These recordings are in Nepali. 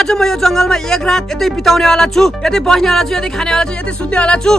आज म यो जंगलमा एक रात यतै बिताउनेवाला छु, यतै बस्नेवाला छु, यतै खानेवाला छु, यतै सुत्नेवाला छु।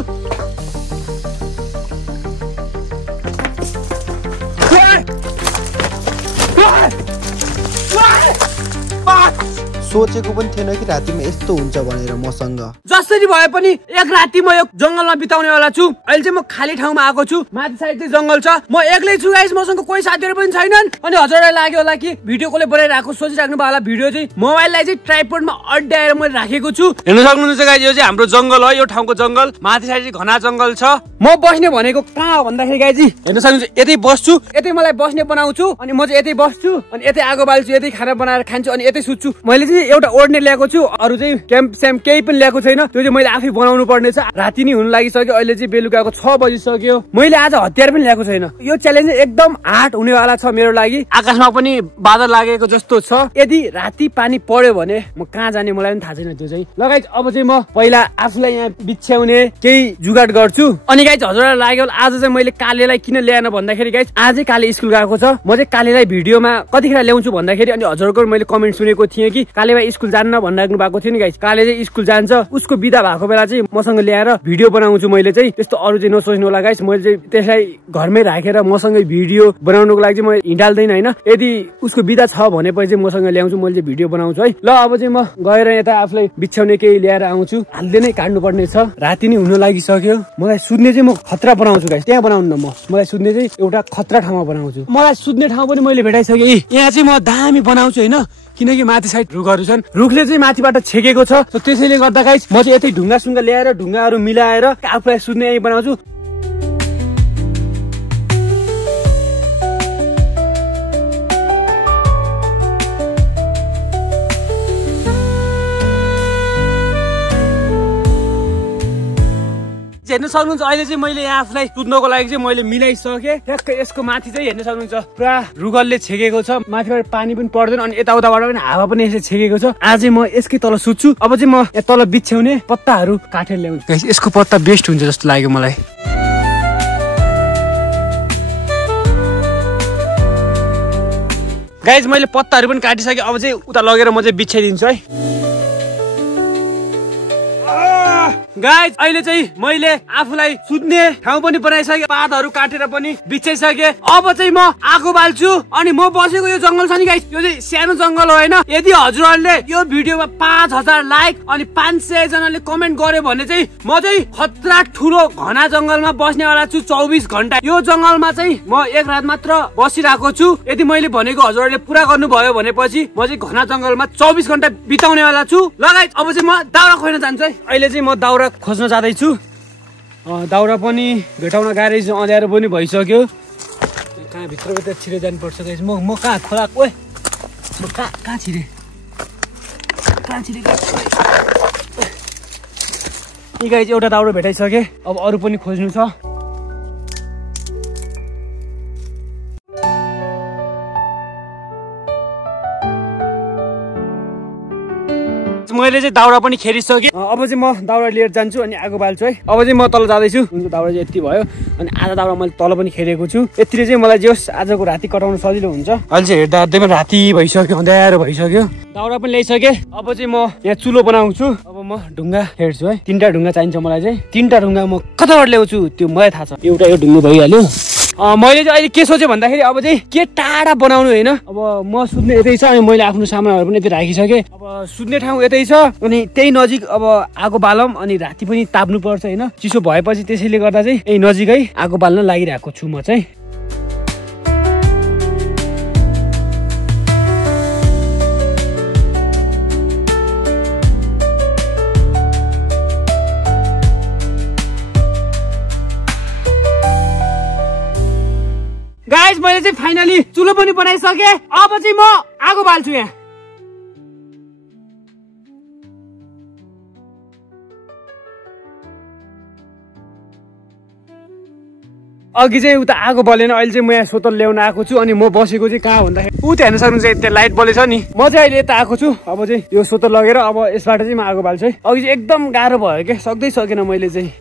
सोचेको पनि थिएन कि रातिमा यस्तो हुन्छ भनेर मसँग। जसरी भए पनि एक राति म यो जंगलमा बिताउनेवाला छु। अहिले चाहिँ म खाली ठाउँमा आएको छु, माथि साइड चाहिँ जंगल छ, म एक्लै छु गाइस, मसँग कोही साथीहरु पनि छैनन्। अनि हजुरलाई लाग्यो होला कि भिडियो कसले बनाइराखेको, सोचिराख्नु भयो होला भिडियो चाहिँ मोबाइललाई चाहिँ ट्राइपोडमा अड्याएर मैले राखेको छु। हेर्न सक्नुहुन्छ गाइस, यो चाहिँ हाम्रो जंगल हो, यो ठाउँको जंगल, माथि साइड चाहिँ घना जंगल छ। म बस्ने भनेको कहाँ हो भन्दाखेरि गाइस हेर्न सक्नुहुन्छ यतै बस्छु, यतै मलाई बस्ने बनाउँछु, अनि म चाहिँ यतै बस्छु, अनि यतै आगो बाल्छु, यतै खाना बनाएर खान्छु, अनि यतै सुत्छु। मैले चाहिँ एउटा ओड्ने ल्याएको छु, अरु चाहिँ क्याम्प स्याम्प केही पनि ल्याएको छैन, त्यो चाहिँ मैले आफै बनाउनु पर्ने छ। राति नै हुन लागिसक्यो, अहिले चाहिँ बेलुकाको 6 बजिसक्यो। मैले आज हतियार पनि ल्याएको छैन। यो च्यालेन्ज एकदम हार्ड हुनेवाला छ मेरो लागि। आकाशमा पनि बादल लागेको जस्तो छ, यदि राति पानी पर्यो भने म कहाँ जाने मलाई पनि थाहा छैन। त्यो चाहिँ ल गाइस, अब चाहिँ म पहिला आफूलाई यहाँ बिछ्याउने केही जुगाड गर्छु। अनि गाइस हजुरलाई लाग्यो आज चाहिँ मैले कालेलाई किन ल्याएन भन्दाखेरि गाइस आजै काले स्कुल गएको छ। म चाहिँ कालेलाई भिडियोमा कतिखेर ल्याउँछु भन्दाखेरि अनि हजुरको मैले कमेन्ट सुनेको थिएँ कि कालेबा स्कुल जान्न भनिराख्नु भएको थियो नि गाइस। काले चाहिँ स्कुल जान्छ, उसको बिदा भएको बेला चाहिँ मसँग ल्याएर भिडियो बनाउँछु मैले चाहिँ। त्यस्तो अरू चाहिँ नसोच्नु होला गाइस, मैले चाहिँ त्यसलाई घरमै राखेर मसँगै भिडियो बनाउनुको लागि चाहिँ म हिँडाल्दैन हैन। यदि उसको बिदा छ भनेपछि चाहिँ मसँग ल्याउँछु, मैले चाहिँ भिडियो बनाउँछु है। ल अब चाहिँ म गएर यता आफूलाई बिछ्याउने केही ल्याएर आउँछु। हालले नै काट्नु पर्ने छ, राति नै हुन लागिसक्यो। मलाई सुत्ने चाहिँ म खतरा बनाउँछु गाइस, त्यहाँ बनाउनु न। मलाई सुत्ने चाहिँ एउटा खतरा ठाउँमा बनाउँछु। मलाई सुत्ने ठाउँ पनि मैले भेटाइसकेँ। यहाँ चाहिँ म दामी बनाउँछु हैन, किनकि माथि साइड रुखहरू छन्, रुखले चाहिँ माथिबाट छेकेको छ। त्यसैले गर्दा गाइस म चाहिँ यतै ढुङ्गा सुङ्गा ल्याएर ढुङ्गाहरू मिलाएर आफूलाई सुत्ने यही बनाउँछु। हेर्न सक्नुहुन्छ अहिले चाहिँ मैले यहाँ आफूलाई सुत्नको लागि चाहिँ मैले मिलाइसकेँ। ठ्याक्कै यसको माथि चाहिँ हेर्न सक्नुहुन्छ पुरा रुगलले छेकेको छ, माथिबाट पानी पनि पर्दैन, अनि यताउताबाट पनि हावा पनि यसले छेकेको छ। आज म यसकै तल सुत्छु। अब चाहिँ म यहाँ तल बिछ्याउने पत्ताहरू काटेर ल्याउँछु गाइस। यसको पत्ता बेस्ट हुन्छ जस्तो लाग्यो मलाई। गाइस मैले पत्ताहरू पनि काटिसकेँ, अब चाहिँ उता लगेर म चाहिँ बिछ्याइदिन्छु है। गाइस अहिले चाहिँ मैले आफूलाई सुत्ने ठाउँ पनि बनाइसकेँ, पातहरू काटेर पनि बिछाइसकेँ। अब चाहिँ म आगो बाल्छु। अनि म बसेको यो जंगल छ नि गाइस, यो चाहिँ सानो जंगल हो हैन। यदि हजुरहरूले यो भिडियोमा 5000 लाइक अनि 500 जनाले कमेन्ट गर्यो भने चाहिँ म चाहिँ खतरा ठुलो घना जंगलमा बस्नेवाला छु 24 घण्टा। यो जंगलमा चाहिँ म एक रात मात्र बसिरहेको छु। यदि मैले भनेको हजुरहरूले पुरा गर्नुभयो भनेपछि म चाहिँ घना जंगलमा 24 घण्टा बिताउनेवाला छु। ल गाइस अब चाहिँ म दाउरा खोज्न जान्छु है। अहिले चाहिँ म दाउरा खोज्न जाँदैछु। दाउरा पनि भेटाउन गाह्रै छ, अँध्यारो पनि भइसक्यो। कहाँ भित्रको त छिरे जानुपर्छ गाइस। म कहाँ खोला, ओए म कहाँ छिरे यी गाइस एउटा दाउरा भेटाइसके। अब अरू पनि खोज्नु छ। मैले चाहिँ दाउरा पनि खेरिसकेँ। अब चाहिँ म दाउरा लिएर जान्छु अनि आगो बाल्छु है। अब चाहिँ म तल जाँदैछु। दाउरा चाहिँ यति भयो अनि आधा दाउरा मैले तल पनि खेरेको छु। यतिले चाहिँ मलाई जोस् आजको राति कटाउन सजिलो हुन्छ। अहिले चाहिँ हेर्दा हेर्दैमा राति भइसक्यो, अँध्यारो भइसक्यो। दाउरा पनि ल्याइसकेँ। अब चाहिँ म यहाँ चुलो बनाउँछु। अब म ढुङ्गा हेर्छु है। 3टा ढुङ्गा चाहिन्छ मलाई चाहिँ। 3टा ढुङ्गा म कताबाट ल्याउँछु त्यो मलाई थाहा छ। एउटा यो ढुङ्गा भइहाल्यो। मैले चाहिँ अहिले के सोचेँ भन्दाखेरि अब चाहिँ के टाढा बनाउनु होइन। अब म सुत्ने यतै छ अनि मैले आफ्नो सामानहरू पनि यतै राखिसकेँ। अब सुत्ने ठाउँ यतै छ अनि त्यही नजिक अब आगो बालौँ अनि राति पनि ताप्नु पर्छ होइन, चिसो भएपछि। त्यसैले गर्दा चाहिँ यही नजिकै आगो बाल्न लागिरहेको छु म चाहिँ। गाइस मैले चाहिँ फाइनली चुलो पनि बनाइसकेँ। अब चाहिँ म आगो बाल्छु यहाँ। अघि चाहिँ उता आगो बलेन, अहिले चाहिँ म यहाँ सोतल ल्याउन आएको छु। अनि म बसेको चाहिँ कहाँ भन्दाखेरि उता हेर्न सक्नुहुन्छ त्यहाँ लाइट बलेछ नि। म चाहिँ अहिले यता आएको छु। अब चाहिँ यो सोतल लगेर अब यसबाट चाहिँ म आगो बाल्छु है। अघि चाहिँ एकदम गाह्रो भयो क्या, सक्दै सकेन मैले चाहिँ।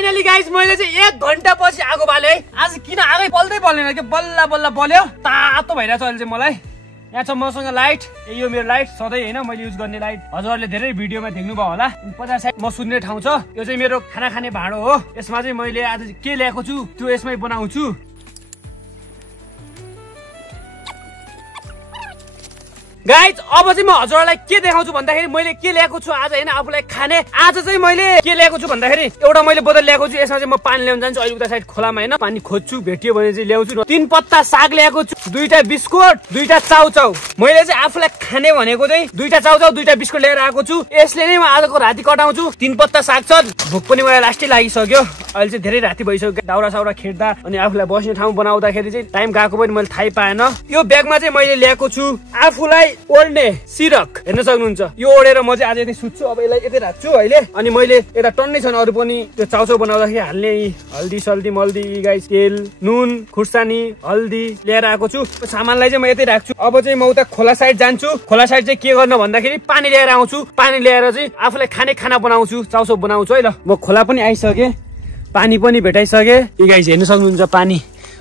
फाइनली गाइस मैले चाहिँ 1 घण्टा पछि आगो बाले। आज किन आगै बल्दै बल्दैन के बल्ल बल्ल बल्यो। तातो भइरहेछ अहिले चाहिँ मलाई। यहाँ छ मसँग लाइट। यो मेरो लाइट सधैँ हैन मैले युज गर्ने लाइट। हजुरहरुले धेरै भिडियोमा देख्नुभयो होला। 50 साइड म सुन्ने ठाउँ छ। यो चाहिँ मेरो खाना खाने भाँडो हो। यसमा चाहिँ मैले आज के ल्याएको छु त्यो यसमै बनाउँछु। गाइज अब चाहिँ म हजुरहरुलाई के देखाउँछु भन्दाखेरि मैले के ल्याएको छु आज हैन आफुलाई खाने। आज चाहिँ मैले के ल्याएको छु भन्दाखेरि एउटा मैले बोतल ल्याएको छु। यसमा चाहिँ म पानी ल्याउन जान्छु। अहिले उता साइड खोलामा हैन पानी खोज्छु भेटियो भने चाहिँ ल्याउँछु। 3 पत्ता साग ल्याएको छु, 2टा बिस्कुट, 2टा चाउचाउ। मैले चाहिँ आफुलाई खाने भनेको चाहिँ 2टा चाउचाउ 2टा बिस्कुट लिएर आएको छु। यसले नै म आजको राति कटाउँछु। 3 पत्ता साग छ। भोक पनि मलाई लास्टै लागिसक्यो। अहिले चाहिँ धेरै राति भइसक्यो। दाउरा साउरा खेड्दा अनि आफुलाई बस्ने ठाउँ बनाउँदाखेरि चाहिँ टाइम गएको पनि मैले थाहै पाएन। यो ब्यागमा चाहिँ मैले ल्याएको छु आफुलाई ओड्ने सिरक। हेर्न सक्नुहुन्छ यो ओडेर म चाहिँ आज यतै सुत्छु। अब यसलाई यतै राख्छु अहिले। अनि मैले यता टन्नै छन् अरु पनि त्यो चाउचाउ बनाउँदाखेरि हाल्ने हल्दी सल्दी मल्दी गाइस तेल नुन खुर्सानी हल्दी लिएर आएको छु। सामानलाई चाहिँ म यतै राख्छु। अब चाहिँ म उता खोला साइड जान्छु। खोला साइड चाहिँ के गर्न भन्दाखेरि पानी लिएर आउँछु। पानी लिएर चाहिँ आफुलाई खाने खाना बनाउँछु, चाउचाउ बनाउँछु है ल। म खोला पनि आइसके, पानी पनि भेटाइसके। यो गाइस हेर्न सक्नुहुन्छ पानी।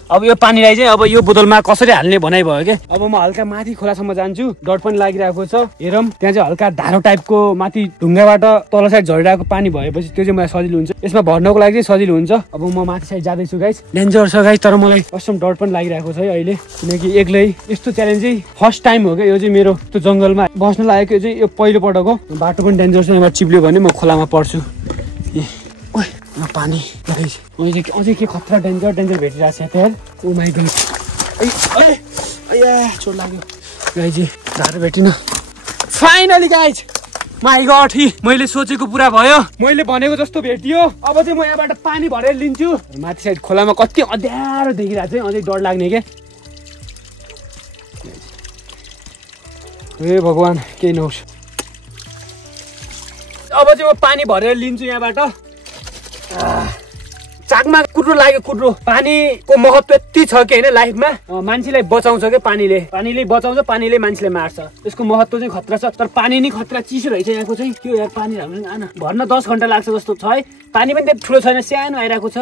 अब यो पानीलाई चाहिँ अब यो बोतलमा कसरी हाल्ने भनाइ भयो के। अब म हल्का माथि खोलासम्म जान्छु। डर पनि लागिरहेको छ। हेरौँ त्यहाँ चाहिँ हल्का धारो टाइपको माथि ढुङ्गाबाट तल साइड झरिरहेको पानी भएपछि त्यो चाहिँ मलाई सजिलो हुन्छ। यसमा भर्नको लागि चाहिँ सजिलो हुन्छ। अब म माथि साइड जाँदैछु गाइस। डेन्जर छ गाइस तर मलाई कसम डर पनि लागिरहेको छ है अहिले। किनकि एक्लै यस्तो च्यालेन्ज चाहिँ फर्स्ट टाइम हो क्या। यो चाहिँ मेरो त्यो जङ्गलमा बस्न लागेको यो चाहिँ यो पहिलो पटक हो। बाटो पनि डेन्जर छ। यहाँ चिप्लियो भने म खोलामा पर्छु। पानी अझै के खतरा डेन्जर भेटिरहेको छ यार। ओ माइ गॉड चोट लाग्यो गाइज। धारो भेटिन फाइनली गाइज। माइ गॉड मैले सोचेको पुरा भयो। मैले भनेको जस्तो भेटियो। अब चाहिँ म यहाँबाट पानी भरेर लिन्छु। माथि साइड खोलामा कति अँध्यारो देखिरहेको छ अझै डर लाग्ने के। हे भगवान केही नहोस्। अब चाहिँ म पानी भरेर लिन्छु यहाँबाट। चाकमा कुट्रो लाग्यो कुट्रो। पानीको महत्व यति छ कि हैन लाइफमा। मान्छेलाई बचाउँछ के पानीले बचाउँछ, पानीले मान्छेलाई मार्छ। यसको महत्व चाहिँ खतरा छ। तर पानी नै खतरा चिसो रहेछ यहाँको चाहिँ। त्यो यार पानी आन भर्न 10 घण्टा लाग्छ जस्तो छ है। पानी पनि त्यति ठुलो छैन, सानो आइरहेको छ।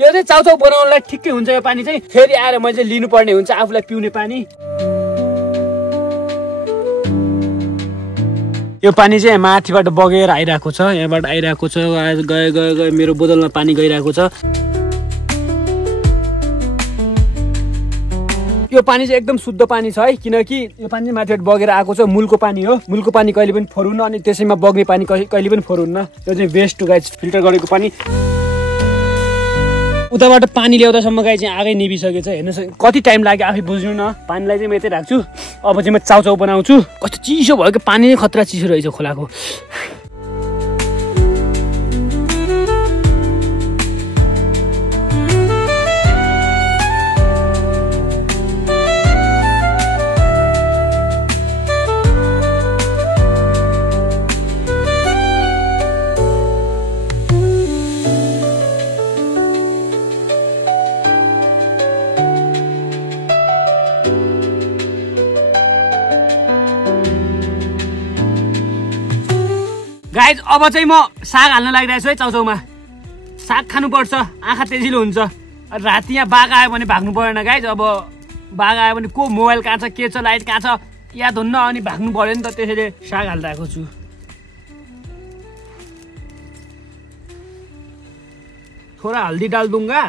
यो चाहिँ चाउचाउ बनाउनलाई ठिकै हुन्छ यो पानी चाहिँ। फेरि आएर मैले चाहिँ लिनुपर्ने हुन्छ आफूलाई पिउने पानी। यो पानी चाहिँ माथिबाट बगेर आइरहेको छ। यहाँबाट आइरहेको छ। गए मेरो बोतलमा पानी गइरहेको छ। यो पानी चाहिँ एकदम शुद्ध पानी छ है। किनकि यो पानी चाहिँ माथिबाट बगेर आएको छ। मूलको पानी हो। मूलको पानी कहिले पनि फोरुन्न अनि त्यसैमा बग्ने पानी कहिले पनि फोरुन्न। यो चाहिँ वेस्ट टु गाइस फिल्टर गरेको पानी। उताबाट पानी ल्याउँदासम्म गाई चाहिँ आगै निभिसकेछ। हेर्नुहोस् कति टाइम लाग्यो आफै बुझ्नु न। पानीलाई चाहिँ म यतै राख्छु। अब चाहिँ म चाउचाउ बनाउँछु। कस्तो चिसो भयो कि पानी नै खतरा चिसो रहेछ खोलाको। गाइज अब चाहिँ म साग हाल्न लागिरहेको छु है चाउचाउमा। साग खानुपर्छ, आँखा तेजिलो हुन्छ। राति यहाँ बाघ आयो भने भाग्नु परेन गाइज। अब बाघ आयो भने को मोबाइल कहाँ छ के छ लाइट कहाँ छ याद हुन्न अनि भाग्नु पर्यो नि त। त्यसैले साग हालिरहेको छु। थोडा हल्दी डाल दूंगा।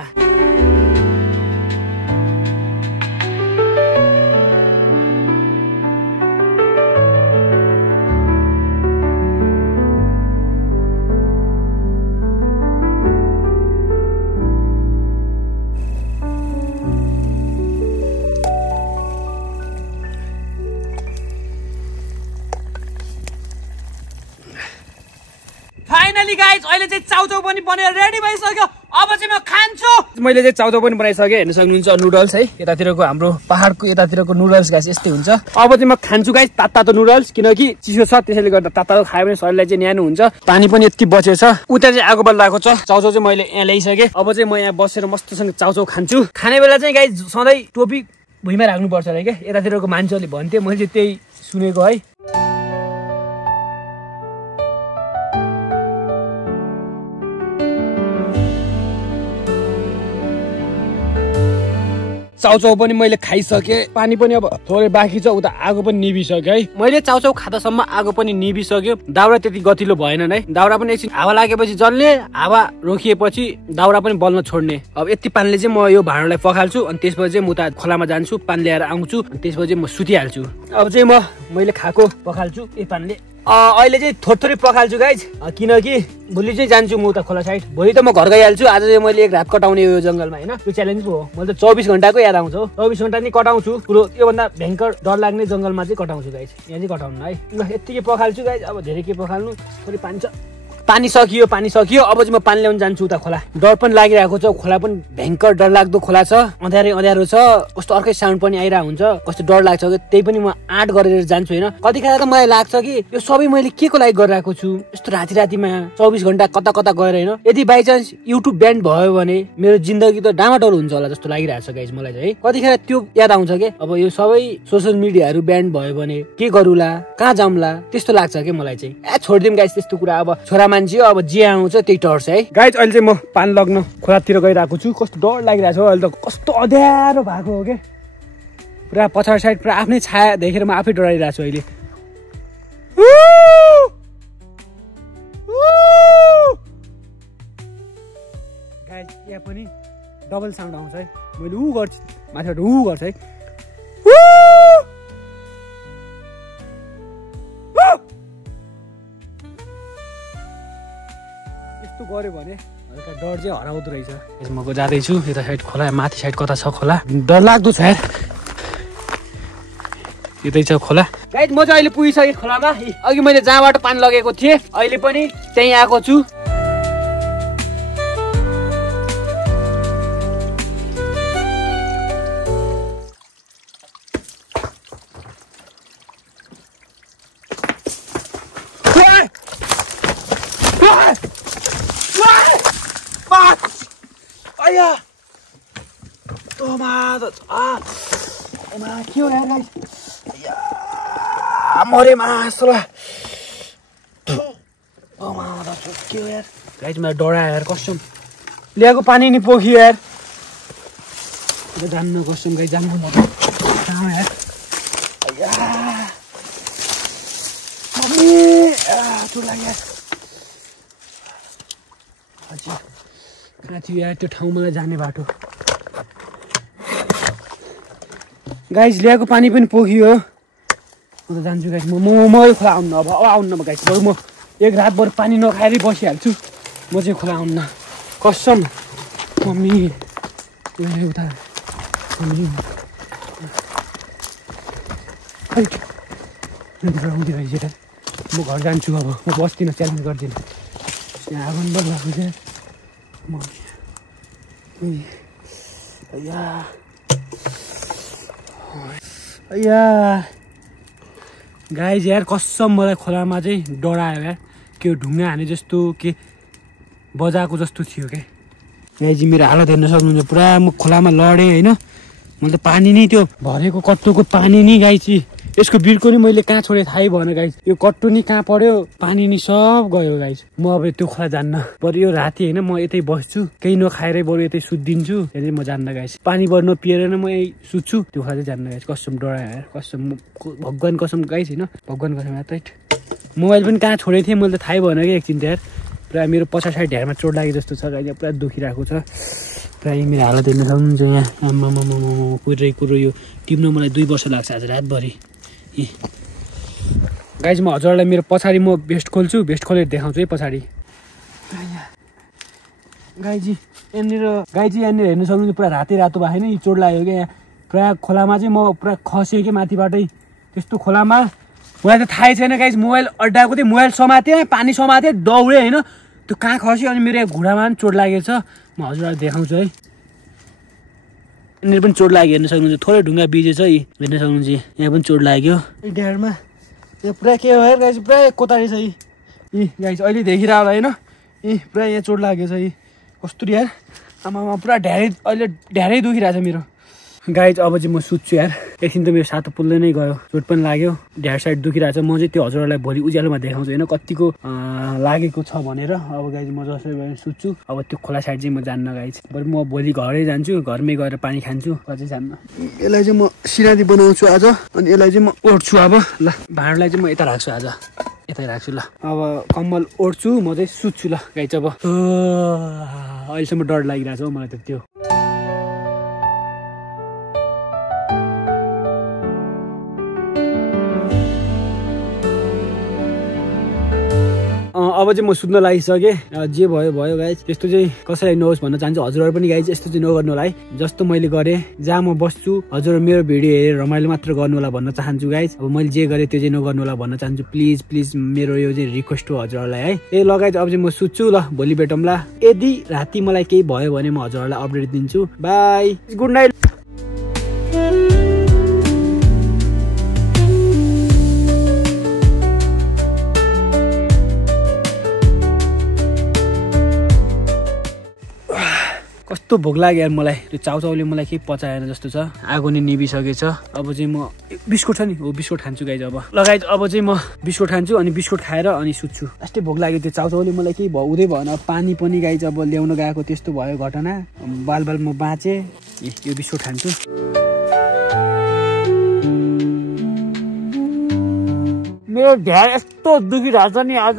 फाइनली गाइज अहिले चाहिँ चाउचाउ पनि बनेर रेडी भइसक्यो। अब चाहिँ म खान्छु। मैले चाहिँ चाउचाउ पनि बनाइसकेँ। हेर्न सक्नुहुन्छ नुडल्स है। यतातिरको हाम्रो पहाडको यतातिरको नुडल्स गाइस यस्तै हुन्छ। अब चाहिँ म खान्छु गाइस तातो नुडल्स। किनकि चिसो छ त्यसैले गर्दा तातो खायो भने शरीरलाई चाहिँ न्यानो हुन्छ। पानी पनि यति बचेछ। उता चाहिँ आगो बल्दाएको छ। चाउचाउ चाहिँ मैले यहाँ ल्याइसकेँ। अब चाहिँ म यहाँ बसेर मस्तसँग चाउचाउ खान्छु। खाने बेला चाहिँ गाइस सधैँ टोपी भुइँमा राख्नुपर्छ अरे के। यतातिरको मान्छेहरूले भन्थे मैले चाहिँ त्यही सुनेको है। चाउचाउ पनि मैले खाइसकेँ, पानी पनि अब थोरै बाँकी छ, उता आगो पनि निभिसक्यो है। मैले चाउचाउ खाँदासम्म आगो पनि निभिसक्यो। दाउरा त्यति गतिलो भएन है, दाउरा पनि एकछिन हावा लागेपछि जल्ने, हावा रोकिएपछि दाउरा पनि बल्न छोड्ने। अब यति पानीले चाहिँ म यो भाँडालाई पखाल्छु अनि त्यसपछि चाहिँ म उता खोलामा जान्छु, पानी ल्याएर आउँछु अनि त्यसपछि म सुतिहाल्छु। अब चाहिँ मैले खाएको पखाल्छु यही पानीले। अहिले चाहिँ थोरै पखाल्छु गाइज, किनकि भोलि चाहिँ जान्छु म उता खोला साइड। भोलि त म घर गइहाल्छु, आज चाहिँ मैले एक रात कटाउने यो जङ्गलमा होइन, त्यो च्यालेन्ज हो। मैले त 24 घण्टाको याद आउँछ, 24 घण्टा नि कटाउँछु पुरो। योभन्दा भयङ्कर डर लाग्ने जङ्गलमा चाहिँ कटाउँछु गाइज, यहाँ चाहिँ कटाउनु है। ल यत्तिकै पखाल्छु गाइज, अब धेरै के पखाल्नु, थोरै पानी छ। पानी सकियो, पानी सकियो। अब चाहिँ म पानी ल्याउन जान्छु उता खोला। डर पनि लागिरहेको छ, खोला पनि भयङ्कर डरलाग्दो खोला छ, अँध्यारो छ, कस्तो अर्कै साउन्ड पनि आइरहेको हुन्छ, कस्तो डर लाग्छ कि त्यही पनि म आँट गरेर जान्छु होइन। कतिखेर त मलाई लाग्छ कि यो सबै मैले के को लागि गरिरहेको छु, यस्तो रातिमा 24 घण्टा कता कता गएर होइन। यदि बाइचान्स युट्युब ब्यान्ड भयो भने मेरो जिन्दगी त डामाडोल हुन्छ होला जस्तो लागिरहेको छ गाइज मलाई चाहिँ है। कतिखेर त्यो याद आउँछ कि अब यो सबै सोसियल मिडियाहरू ब्यान्ड भयो भने के गरौँला, कहाँ जाउँला, त्यस्तो लाग्छ कि मलाई चाहिँ। छोडिदिउँ गाइज त्यस्तो कुरा, अब छोरा मान्छे हो, अब जे आउँछ त्यही टर्छ है गाइज। अहिले चाहिँ म पानी लग्न खोलातिर गइरहेको छु, कस्तो डर लागिरहेको छ। अहिले त कस्तो अँध्यारो भएको हो कि पुरा पछाडि साइड पुरा आफ्नै छाया देखेर म आफै डराइरहेको छु अहिले। गाइज यहाँ पनि डबल साउन्ड आउँछ है, मैले ऊ गर्छु माथिबाट ऊ गर्छ है। यस्तो गऱ्यो भने हल्का डर चाहिँ हराउँदो रहेछ। म जाँदैछु यता साइड खोला, माथि साइड कता छ खोला, डर लाग्दो छ यार। यतै छ खोला गाइज। म चाहिँ अहिले पुगिसकेँ खोलामा। अघि मैले जहाँबाट पानी लगेको थिएँ अहिले पनि त्यहीँ आएको छु। के हो यार गाइस, मरे मासला के हो यार गाइस, मलाई डरायो यार कसम। ल्याएको पानी नि पोखियो यार, जान्न कसम गाइस, जान्नु यार। कहाँ थियो यार त्यो ठाउँ, मलाई जाने बाटो। गाइस ल्याएको पानी पनि पोखियो, म त जान्छु गाइस। म खोला आउनु, अब आउनु गाइस। बरु म एक रात बरु पानी नखाएरै बसिहाल्छु, म चाहिँ खोला आउनु कसम। मम्मी उता म घर जान्छु, अब म बस्दिनँ, च्यालेन्ज गर्दिनँ। यहाँ आगो पनि लाग्छ गाइज यार कसम। मलाई खोलामा चाहिँ डरायो यार, के ढुङ्गा हाने जस्तो, के बजाएको जस्तो थियो क्या गाइज। मेरो हालत हेर्न सक्नुहुन्छ, पुरा म खोलामा लडेँ होइन। मैले त पानी नै त्यो भरेको कट्टोको पानी नै गाइज, यसको बिर्को नि मैले कहाँ छोडेँ थाहै भएन गाइज। यो कट्टो नि कहाँ पर्यो, पानी नि सब गयो गाइज। म अब त्यो खोला जान्न, बरु यो राति होइन म यतै बस्छु, केही नखाएरै बरु यतै सुत्दिन्छु। त्यहाँदेखि म जान्न गाइज, पानी बरु नपिएर म यही सुत्छु, त्यो खोला चाहिँ जान्न गाइज। कसम डरायो यार कसम, भगवान् कसम गाइज होइन, भगवान् कसम यार। तैट मोबाइल पनि कहाँ छोडेको थिएँ मैले त थाहै भएन कि एकछिन यार। पुरा मेरो पछाडि साइड ढ्यारमा चोट लागे जस्तो छ गाइज, पुरा दुखिरहेको छ। प्रायः मेरो हालत हेर्न सक्नुहुन्छ यहाँ। आमामा कुरो यो टिप्न मलाई 2 वर्ष लाग्छ आज रातभरि। गाइज म हजुरलाई मेरो पछाडि म भेस्ट खोल्छु, भेस्ट खोलेर देखाउँछु है पछाडि। गाइजी यहाँनिर हेर्नु सक्नुहुन्छ, पुरा रातै रातो भयो होइन, चोट लाग्यो क्या यहाँ। पुरा खोलामा चाहिँ म पुरा खसेँ कि माथिबाटै, त्यस्तो खोलामा मलाई त थाहै छैन गाइज। मोबाइल अड्डाएको थिएँ, मोबाइल समातेँ, पानी समातेँ, दौडेँ होइन, त्यो कहाँ खस्यो। अनि मेरो घुँडामा पनि चोट लागेको छ, म हजुरलाई देखाउँछु है। यहाँनिर पनि चोट लाग्यो हेर्न सक्नुहुन्छ, थोरै ढुङ्गा बिजेछ है, हेर्न सक्नुहुन्छ यहाँ पनि चोट लाग्यो ढ्याडमा। यहाँ पुरा के भयो गाइज, पुरा कोतारी छ यी गाइज, अहिले देखिरह होला होइन। पुरा यहाँ चोट लागेको छ यी, कस्तो यार। आमामा पुरा ढ्यारै, अहिले ढ्यारै दुखिरहेको छ मेरो। गाइज अब चाहिँ म सुत्छु यार। एकछिन त मेरो सातो पुल्दै नै गयो, चोट पनि लाग्यो, ढ्याड साइड दुखिरहेको छ। म चाहिँ त्यो हजुरहरूलाई भोलि उज्यालोमा देखाउँछु होइन कतिको लागेको छ भनेर। अब गाइज म जसरी भए सुत्छु। अब त्यो खोला साइड चाहिँ म जान्न गाइज, बरु म भोलि घरै जान्छु, घरमै गएर पानी खान्छु, अझै जान्न। यसलाई चाहिँ म सिरानी बनाउँछु आज, अनि यसलाई चाहिँ म ओढ्छु। अब ल भाँडलाई चाहिँ म यता राख्छु, आज यतै राख्छु। ल अब कम्बल ओढ्छु, म चाहिँ सुत्छु। ल गाइज अब अहिलेसम्म डर लागिरहेको छ हौ मलाई त त्यो। अब चाहिँ म सुत्न लागिसकेँ। जे भयो भयो गाइज, त्यस्तो चाहिँ कसैलाई नहोस् भन्न चाहन्छु। हजुरहरू पनि गाइज यस्तो चाहिँ नगर्नु होला है। जस्तो मैले गरेँ, जहाँ म बस्छु हजुर मेरो भिडियो हेरेर रमाइलो मात्र गर्नु होला भन्न चाहन्छु गाइज। अब मैले जे गरेँ त्यो चाहिँ नगर्नु होला भन्न चाहन्छु। प्लिज प्लिज मेरो यो चाहिँ रिक्वेस्ट हो हजुरहरूलाई है। ए लगाइज अब चाहिँ म सुत्छु। ल भोलि भेटौँला। यदि राति मलाई केही भयो भने म हजुरहरूलाई अपडेट दिन्छु। By, good night. कस्तो भोक लाग्यो यार मलाई। त्यो चाउचाउले मलाई केही पचाएन जस्तो छ। आगो नि निभिसकेछ। अब चाहिँ म बिस्कुट छ नि, हो बिस्कुट खान्छु गाइज। अब लगाइज अब चाहिँ म बिस्कुट खान्छु, अनि बिस्कुट खाएर अनि सुत्छु। यस्तै भोक लाग्यो। त्यो चाउचाउले मलाई केही हुँदै भएन। पानी पनि गाइज अब ल्याउन गएको त्यस्तो भयो घटना। बाल म बाँचेँ। यो बिस्कुट खान्छु। मेरो ढ्याड यस्तो दुखिरहेछ नि आज।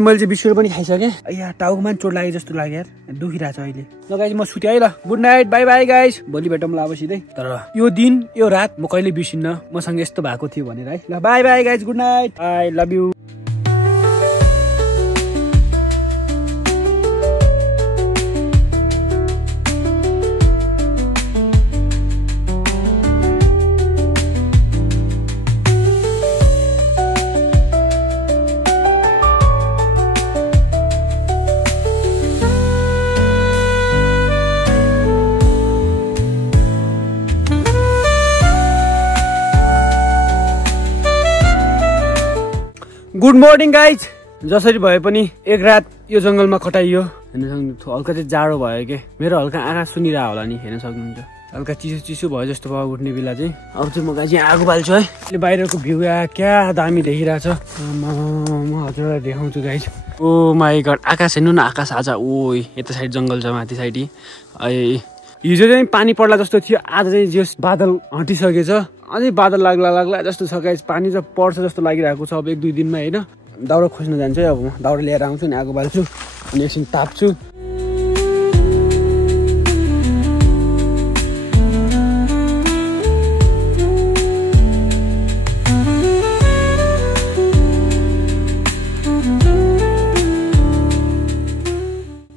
मैले चाहिँ बिस्कुट पनि खाइसकेँ। यहाँ टाउकोमा पनि चोट लाग्यो जस्तो लाग्यो यार, दुखिरहेछ अहिले। ल गाइज म सुतेँ है। ल good night, by by guys. भोलि भेटौँला अब सिधै। तर यो दिन यो रात म कहिले बिर्सिन्न, मसँग यस्तो भएको थियो भनेर है। ल by by guys, good night, I love you. Good morning guys. जसरी भए पनि एक रात यो जङ्गलमा कटाइयो। हेर्न सक्नुहुन्छ हल्का चाहिँ जाडो भयो कि, मेरो हल्का आँखा सुनिरहेको होला नि, हेर्न सक्नुहुन्छ। हल्का चिसो चिसो भयो जस्तो भयो उठ्ने बेला चाहिँ। अब चाहिँ म गाइज आगो बाल्छु है। अहिले बाहिरको भ्यू क्या दामी देखिरहेछ। म हजुरलाई देखाउँछु गाइज। ओ माई गड, आकाश हेर्नु न, आकाश आज ओ यता साइड जङ्गल छ, माथि साइड। ए हिजो चाहिँ पानी पर्ला जस्तो थियो, आज चाहिँ जो बादल हटिसकेछ। अझै बादल लाग्ला जस्तो छ गाइज। पानी चाहिँ पर्छ जस्तो लागिरहेको छ अब 1-2 दिनमा होइन। दाउरा खोज्न जान्छु है। अब म दाउरा लिएर आउँछु नि, आगो बाल्छु, अनि एकछिन ताप्छु।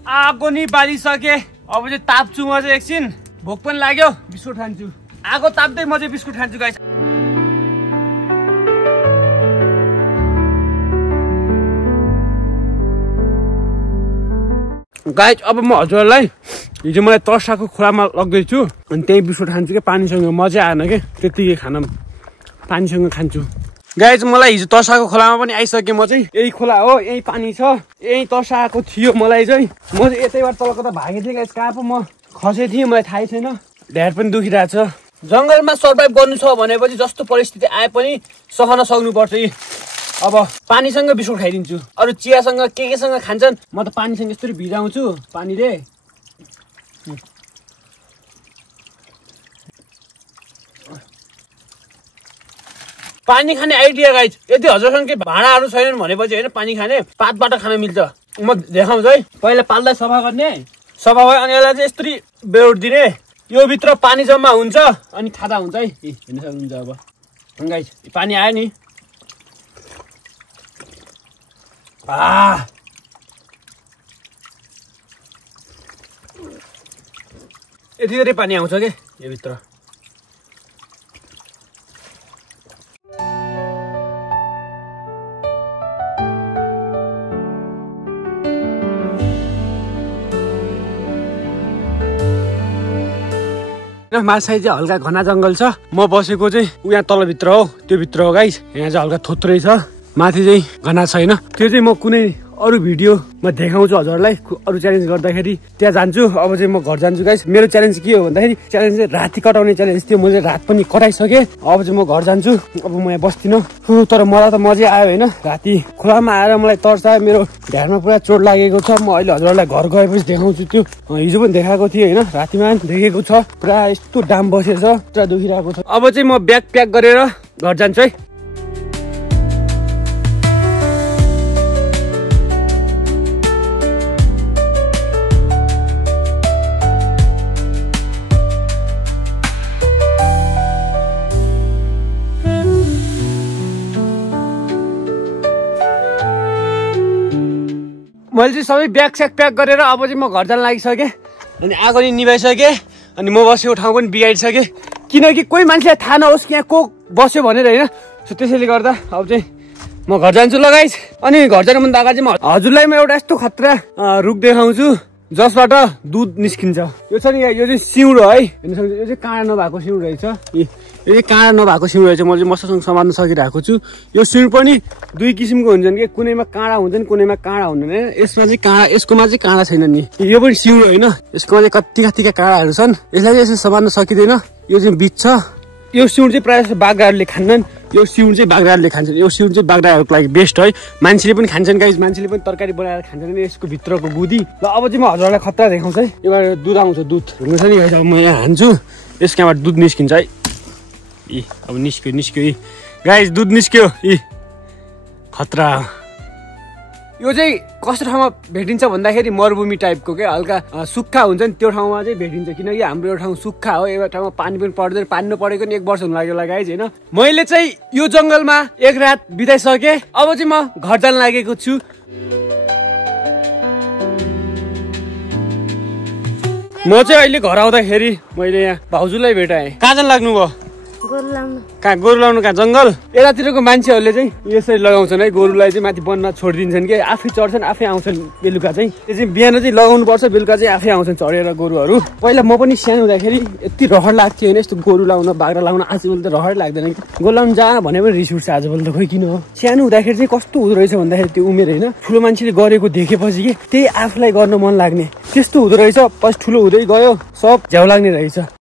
आगो नि बालिसकेँ। अब चाहिँ ताप्छु म चाहिँ एकछिन। भोक पनि लाग्यो, बिस्कुट खान्छु। आगो ताप्दै म चाहिँ बिस्कुट खान्छु गाइस। गाइस अब म हजुरलाई हिजो मलाई तर्साको खोलामा लग्दैछु, अनि त्यही बिस्कुट खान्छु कि पानीसँग मजा आएन कि, त्यतिकै खान पानीसँग खान्छु। गाइस मलाई हिजो तर्साको खोलामा पनि आइसकेँ म चाहिँ। यही खोला हो, यही पानी छ, यही तर्साको थियो मलाई चाहिँ। म चाहिँ यतैबाट तल कता भागेको थिएँ गाइस, कहाँ पो म खसेको थिएँ मलाई थाहै छैन। ढ्याड पनि दुखिरहेछ। जङ्गलमा सर्भाइभ गर्नु छ भनेपछि जस्तो परिस्थिति आए पनि सहन सक्नुपर्छ। अब पानीसँग बिस्कुट खाइदिन्छु, अरू चियासँग केसँग खान्छन्, म त पानीसँग यस्तरी भिजाउँछु पानीले। पानी खाने आइडिया गाइज, यदि हजुरसँग केही भाँडाहरू छैनन् भनेपछि होइन, पानी खाने पातबाट खान मिल्छ। म देखाउँछु है। पहिला पातलाई सफा गर्ने, सफा भयो अनि यसलाई चाहिँ यस्तरी बेउट दिने, यो भित्र पानी जम्मा हुन्छ अनि खाँदा हुन्छ है। हेर्न सक्नुहुन्छ अब गाइज, पानी आयो नि। यति धेरै पानी आउँछ कि यो भित्र। माथि साइड चाहिँ हल्का घना जङ्गल छ, म बसेको चाहिँ यहाँ तलभित्र हो, त्यो भित्र हो गाइस। यहाँ चाहिँ हल्का थोत्रै छ, माथि चाहिँ घना छैन। त्यो चाहिँ म कुनै अरू भिडियोमा देखाउँछु हजुरहरूलाई। अरू च्यालेन्ज गर्दाखेरि त्यहाँ जान्छु। अब चाहिँ म घर जान्छु गाइस। मेरो च्यालेन्ज के हो भन्दाखेरि च्यालेन्ज चाहिँ राति कटाउने च्यालेन्ज थियो। मैले रात पनि कटाइसकेँ। अब चाहिँ म घर जान्छु। अब म यहाँ बस्दिनँ। तर मलाई त मजा आयो होइन। राति खोलामा आएर मलाई तर्सायो। मेरो ढ्याडमा पुरा चोट लागेको छ। म अहिले हजुरहरूलाई घर गएपछि देखाउँछु। त्यो हिजो पनि देखाएको थिएँ होइन। रातिमा देखेको छ। पुरा यस्तो डाम बसेछ। पुरा दुखिरहेको छ। अब चाहिँ म ब्याग प्याक गरेर घर जान्छु है। मैले चाहिँ सबै ब्याग स्याग प्याक गरेर अब चाहिँ म घर जान लागिसकेँ। अनि आगो नि निभाइसकेँ। अनि म बसेको ठाउँ पनि बिगाडिसकेँ। किनकि कोही मान्छेलाई थाहा नहोस् कि यहाँ को बस्यो भनेर होइन। सो त्यसैले गर्दा अब चाहिँ म घर जान्छु ल गाइस। अनि घर जानुभन्दा अगाडि चाहिँ म हजुरलाई म एउटा यस्तो खतरा रुख देखाउँछु जसबाट दुध निस्किन्छ। यो छ नि यो चाहिँ सिउँडो है। यो चाहिँ काँडा नभएको सिउँडो रहेछ। यो चाहिँ काँडा नभएको सिउँडो रहेछ। म चाहिँ मसँग समात्न सकिरहेको छु। यो सिउँड पनि दुई किसिमको हुन्छन् कि कुनैमा काँडा हुन्छन् कुनैमा काँडा हुँदैन। यसमा चाहिँ काँडा यसकोमा चाहिँ काँडा छैन नि। यो पनि सिउँडो होइन। यसकोमा चाहिँ कति कतिका काँडाहरू छन्। यसलाई चाहिँ यसो समात्न सकिँदैन। यो चाहिँ बिच छ। यो सिउँड चाहिँ प्रायः जस्तो बाख्राहरूले खान्छन्। यो सिउँड चाहिँ बाख्राहरूले खान्छन्। यो सिउँड चाहिँ बाख्राहरूको लागि बेस्ट है। मान्छेले पनि खान्छन् गाइस। मान्छेले पनि तरकारी बनाएर खान्छन् यसको भित्रको गुदी। ल अब चाहिँ म हजुरहरूलाई खतरा देखाउँछु है। एउटा दुध आउँछ। दुध हुन्छ नि गाइस। अब म यहाँ हान्छु। यस कहाँबाट दुध निस्किन्छ है। इ अब निस्क्यो गाइस। दुध निस्क्यो। इ खतरा। यो चाहिँ कस्तो ठाउँमा भेटिन्छ भन्दाखेरि मरुभूमि टाइपको क्या हल्का सुक्खा हुन्छ नि त्यो ठाउँमा चाहिँ भेटिन्छ। किनकि हाम्रो यो ठाउँ सुक्खा हो। एउटा ठाउँमा पानी पनि पर्दैन। पानी नपरेको नि 1 वर्ष हुन लाग्यो होला गाइस होइन। मैले चाहिँ यो जङ्गलमा एक रात बिताइसकेँ। अब चाहिँ म घर जान लागेको छु। म चाहिँ अहिले घर आउँदाखेरि मैले यहाँ भाउजूलाई भेटाएँ। कहाँ जान लाग्नु भयो? गोरु लाउनु कहाँ जङ्गल? यतातिरको मान्छेहरूले चाहिँ यसरी लगाउँछन् है। गोरुलाई चाहिँ माथि वनमा छोडिदिन्छन् कि आफै चढ्छन् आफै आउँछन् बेलुका चाहिँ। त्यो चाहिँ बिहान चाहिँ लगाउनु पर्छ। बेलुका चाहिँ आफै आउँछन् चढेर गोरुहरू। पहिला म पनि सानो हुँदाखेरि यति रहर लाग्थ्यो होइन यस्तो गोरु लाउन बाख्रा लाउन। आजभोलि त रहर लाग्दैन कि। गोरु लाउनु जा भने पनि रिस उठ्छ आजभोलि त। खोइ किन हो। सानो हुँदाखेरि चाहिँ कस्तो हुँदो रहेछ भन्दाखेरि त्यो उमेर होइन ठुलो मान्छेले गरेको देखेपछि कि त्यही आफूलाई गर्न मन लाग्ने त्यस्तो हुँदो रहेछ। पछि ठुलो हुँदै गयो सब झ्याउ लाग्ने रहेछ।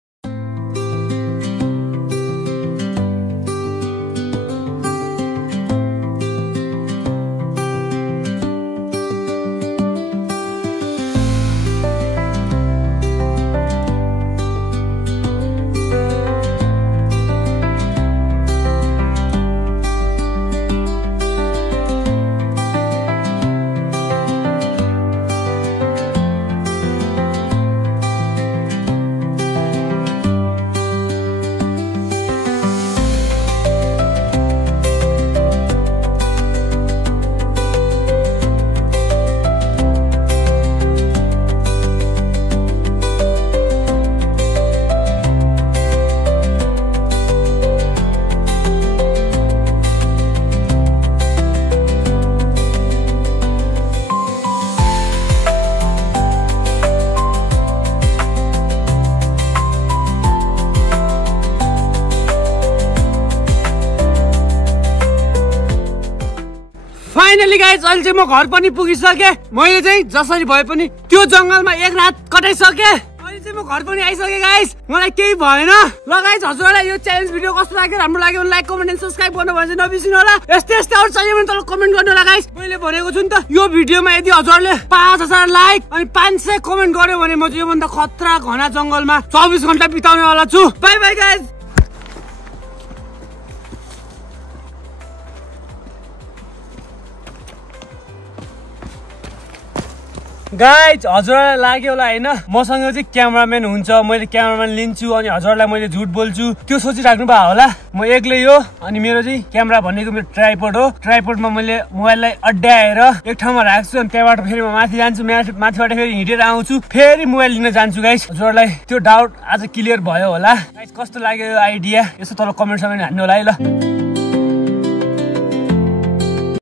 फाइनली गाइस अहिले चाहिँ म घर पनि पुगिसकेँ। मैले चाहिँ जसरी भए पनि त्यो जंगलमा एक रात कटाइसकेँ। अहिले चाहिँ म घर पनि आइसकेँ गाइस। मलाई केही भएन। ल गाइस हजुरलाई यो च्यालेन्ज भिडियो कस्तो लाग्यो राम्रो लाग्यो भने लाइक कमेन्ट एन्ड सब्स्क्राइब गर्नु भने चाहिँ नबिर्सिनु होला। यस्तै अरू चाहियो भने तल कमेन्ट गर्नु होला गाइस। मैले भनेको छु नि त यो भिडियोमा यदि हजुरले 5000 लाइक अनि 500 कमेन्ट गर्यो भने म चाहिँ योभन्दा खतरा घना जंगलमा 24 घण्टा बिताउने वाला छु। Bye bye guys. गाइज हजुरलाई लाग्यो होला होइन मसँग चाहिँ क्यामेराम्यान हुन्छ मैले क्यामेराम्यान लिन्छु अनि हजुरलाई मैले झुट बोल्छु त्यो सोचिराख्नु भयो होला। म एक्लै हो अनि मेरो चाहिँ क्यामेरा भनेको मेरो ट्राइपोड हो। ट्राइपोडमा मैले मोबाइललाई अड्याएर एक ठाउँमा राख्छु अनि त्यहाँबाट फेरि म माथि जान्छु। माथिबाट फेरि हिँडेर आउँछु फेरि मोबाइल लिन जान्छु। गाइज हजुरलाई त्यो डाउट आज क्लियर भयो होला। गाइज कस्तो लाग्यो यो आइडिया यसो तल कमेन्ट समेन्ट हान्नु होला है ल।